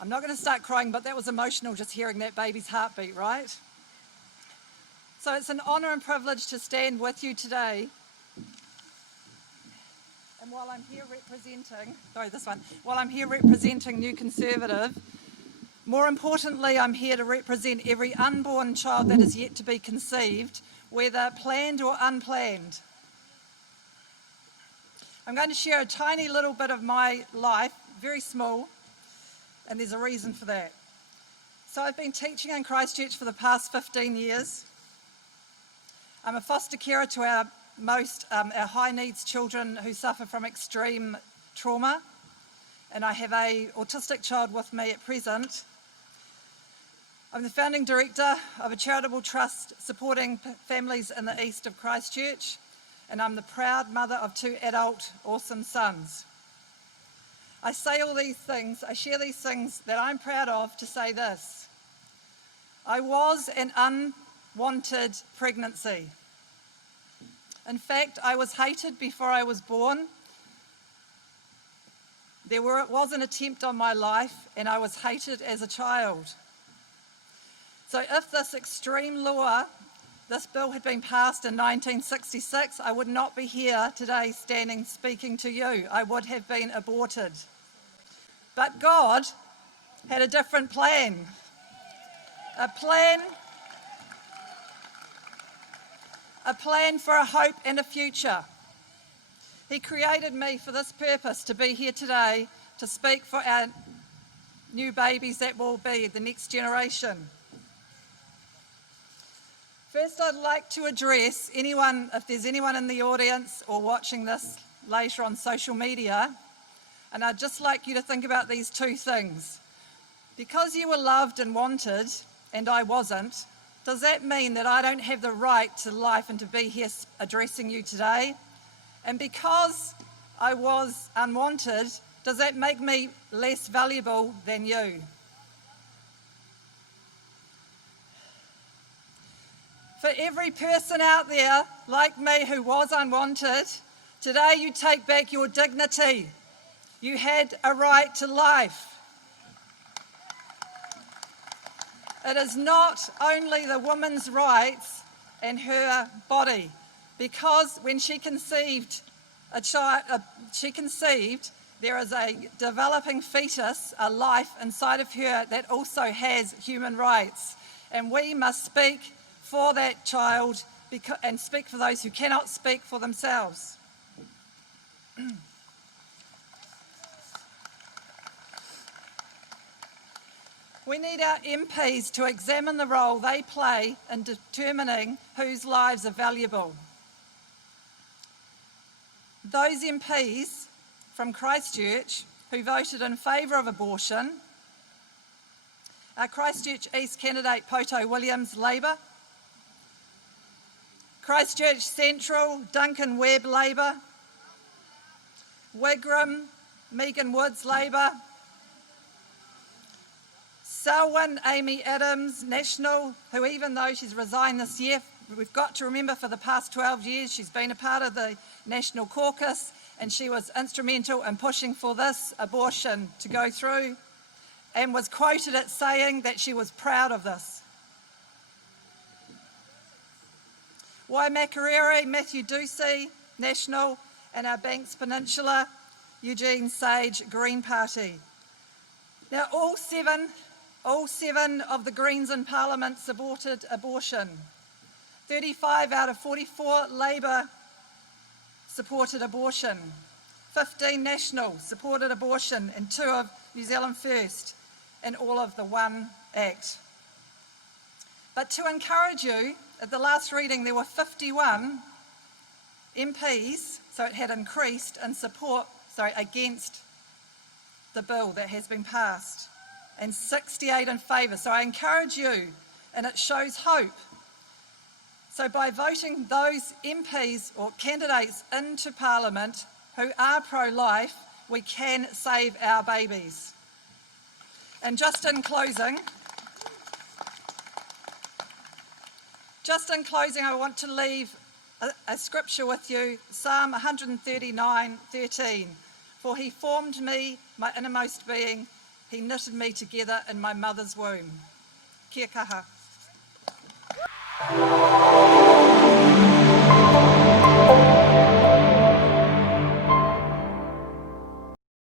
I'm not going to start crying, but that was emotional just hearing that baby's heartbeat, right? So it's an honour and privilege to stand with you today. And while I'm here representing New Conservative, more importantly, I'm here to represent every unborn child that is yet to be conceived, whether planned or unplanned. I'm going to share a tiny little bit of my life, very small, and there's a reason for that. So I've been teaching in Christchurch for the past 15 years. I'm a foster carer to our high needs children who suffer from extreme trauma, and I have an autistic child with me at present. I'm the founding director of a charitable trust supporting families in the east of Christchurch, and I'm the proud mother of 2 adult awesome sons. I say all these things, I share these things that I'm proud of to say this. I was an unwanted pregnancy. In fact, I was hated before I was born. There was an attempt on my life, and I was hated as a child. So if this extreme law, this bill had been passed in 1966, I would not be here today standing speaking to you. I would have been aborted. But God had a different plan. A plan for a hope and a future. He created me for this purpose, to be here today, to speak for our new babies that will be the next generation. First, I'd like to address anyone, if there's anyone in the audience or watching this later on social media, and I'd just like you to think about these 2 things. Because you were loved and wanted, and I wasn't, does that mean that I don't have the right to life and to be here addressing you today? And because I was unwanted, does that make me less valuable than you? For every person out there like me who was unwanted, today you take back your dignity. You had a right to life. It is not only the woman's rights and her body, because when she conceived there is a developing fetus, a life inside of her that also has human rights. And we must speak for that child and speak for those who cannot speak for themselves. We need our MPs to examine the role they play in determining whose lives are valuable. Those MPs from Christchurch who voted in favour of abortion are Christchurch East candidate Poto Williams, Labour; Christchurch Central, Duncan Webb, Labour; Wigram, Megan Woods, Labour; Selwyn, Amy Adams, National, who even though she's resigned this year, we've got to remember for the past 12 years she's been a part of the National Caucus and she was instrumental in pushing for this abortion to go through and was quoted at saying that she was proud of this. Waimakariri, Matthew Ducey, National, and our Banks Peninsula, Eugene Sage, Green Party. Now all seven of the Greens in Parliament supported abortion. 35 out of 44 Labour supported abortion. 15 National supported abortion, and 2 of New Zealand First, and all of the One Act. But to encourage you, at the last reading there were 51 MPs, so it had increased in against the bill that has been passed, and 68 in favour. So I encourage you, and it shows hope. So by voting those MPs or candidates into Parliament who are pro-life, we can save our babies. And just in closing, I want to leave a scripture with you, Psalm 139:13. For he formed me, my innermost being. He knitted me together in my mother's womb. Kia kaha.